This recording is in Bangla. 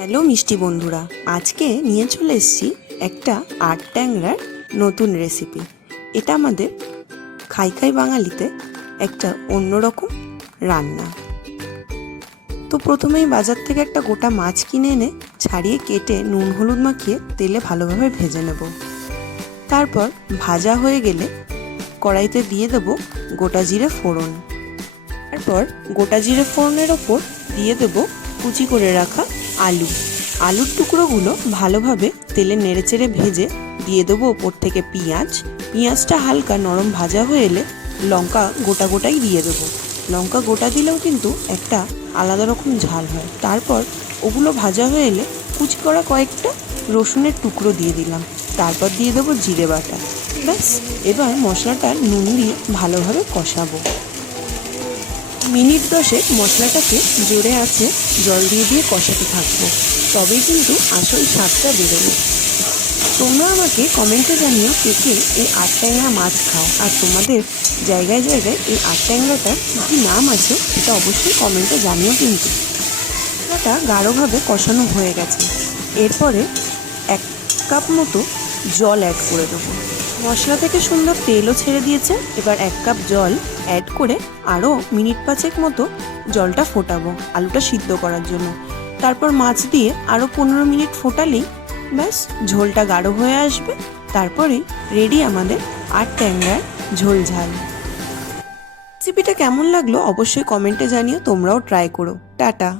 হ্যালো মিষ্টি বন্ধুরা, আজকে নিয়ে চলে এসেছি একটা আট ট্যাংরার নতুন রেসিপি। এটা আমাদের খাই খাই বাঙালিতে একটা অন্যরকম রান্না। তো প্রথমেই বাজার থেকে একটা গোটা মাছ কিনে এনে ছাড়িয়ে কেটে নুন হলুদ মাখিয়ে তেলে ভালোভাবে ভেজে নেব। তারপর ভাজা হয়ে গেলে কড়াইতে দিয়ে দেব গোটা জিরে ফোড়ন। তারপর গোটা জিরে ফোড়নের ওপর দিয়ে দেব কুচি করে রাখা আলুর টুকরোগুলো ভালোভাবে তেলে নেড়েচেড়ে ভেজে দিয়ে দেবো ওপর থেকে পেঁয়াজটা হালকা নরম ভাজা হয়ে এলে লঙ্কা গোটা গোটাই দিয়ে দেবো। লঙ্কা গোটা দিলেও কিন্তু একটা আলাদা রকম ঝাল হয়। তারপর ওগুলো ভাজা হয়ে এলে কুচি করা কয়েকটা রসুনের টুকরো দিয়ে দিলাম। তারপর দিয়ে দেবো জিরে বাটা। ব্যাস, এবার মশলাটা নুন দিয়ে ভালোভাবে কষাবো। মিনিট 10 মশলাটাকে জোরে আছে জল দিয়ে দিয়ে কষাতে থাকবো, তবেই কিন্তু আসল স্বাদটা বেরোবে। তোমরা আমাকে কমেন্টে জানিও কে কে এই আট ট্যাংরা মাছ খাও, আর তোমাদের জায়গায় জায়গায় এই আট ট্যাংরাটার কী নাম আছে সেটা অবশ্যই কমেন্টে জানিও। কিন্তু মশলাটা গাঢ়ভাবে কষানো হয়ে গেছে। এরপরে 1 কাপ মতো জল অ্যাড করে দেবো। মশলা থেকে সুন্দর তেলও ছেড়ে দিয়েছে। এবার 1 কাপ জল অ্যাড করে আরও মিনিট 5 মতো জলটা ফোটাবো আলুটা সিদ্ধ করার জন্য। তারপর মাছ দিয়ে আরও 15 মিনিট ফোটালেই ব্যাস ঝোলটা গাঢ় হয়ে আসবে। তারপরেই রেডি আমাদের আট ট্যাংরার ঝোল ঝাল। রেসিপিটা কেমন লাগলো অবশ্যই কমেন্টে জানিও। তোমরাও ট্রাই করো। টাটা।